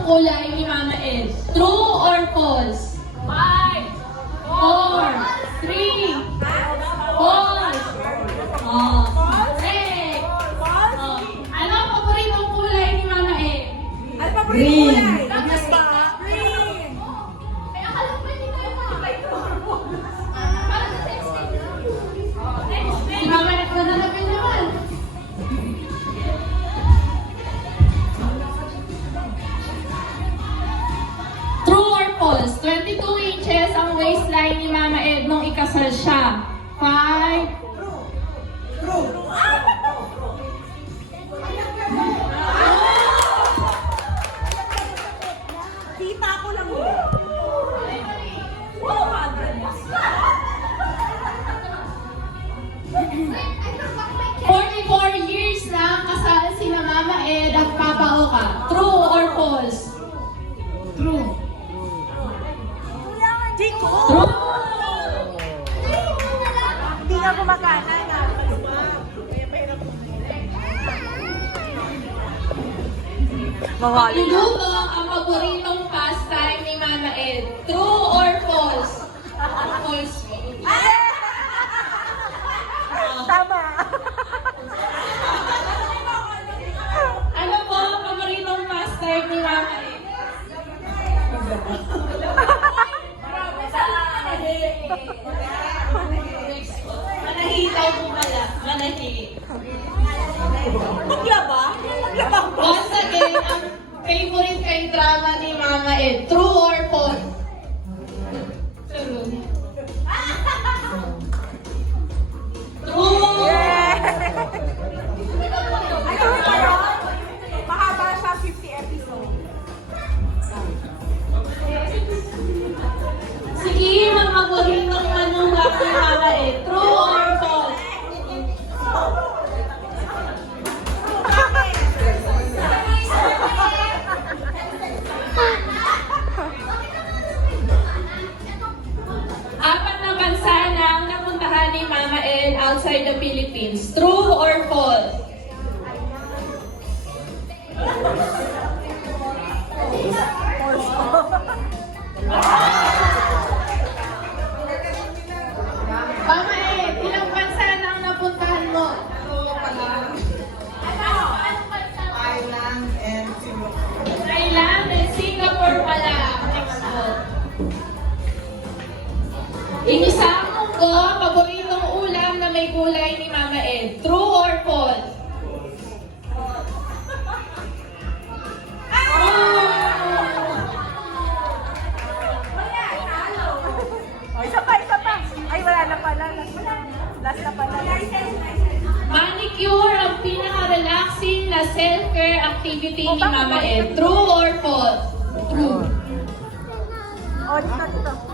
paboritong kulay ni Mama Ed? True or false? 5, 4, 3, false. Oh, correct. Oh. Ano ang paboritong kulay ni Mama Ed? Ano pa kulay? Tapos ba? Green. Ay, akala ko hindi tayo makakaitorbo. Parang sa testing. Si Mama Ed ko naman. True or false? 22 inches ang waistline ni Mama Ed nung ikasal siya. 5, True. Kita ko lang yun. 44 years na ang kasal sina Mama Ed at Papa Oka. True or false? True. Chico. True. Hindi ka kumakana na. Pagluluto ang paboritong pastime ni Mama Ed. True or false? False. Tama. Ano po ang paboritong pastime ni Mama Ed? Manahitaw po pala. Manahi. Maglaba? Maglaba ba? Once again, ang favorite K-drama ni Mama Ed. True or false? True. True! Ano ba yun? Mahaba siya, 50 episodes. Sige, ang paboritong manugang ni Mama Ed. True or false? Apat na bansa na ang napuntahan ni Mama Ed outside the Philippines. True or false? Mama Ed, ilang bansa na ang napuntahan mo? Island and Singapore. Thailand and Singapore pala ang next mo. Inisang munggo, paboritong ulam na may gulay ni Mama Ed. True or false? Oh, isa pa, isa pa. Ay, wala na pala. Last na pala. Manicure ang pinaka-relaxing na self-care activity ni Mama Ed. True or false? True. Oh, dito, dito.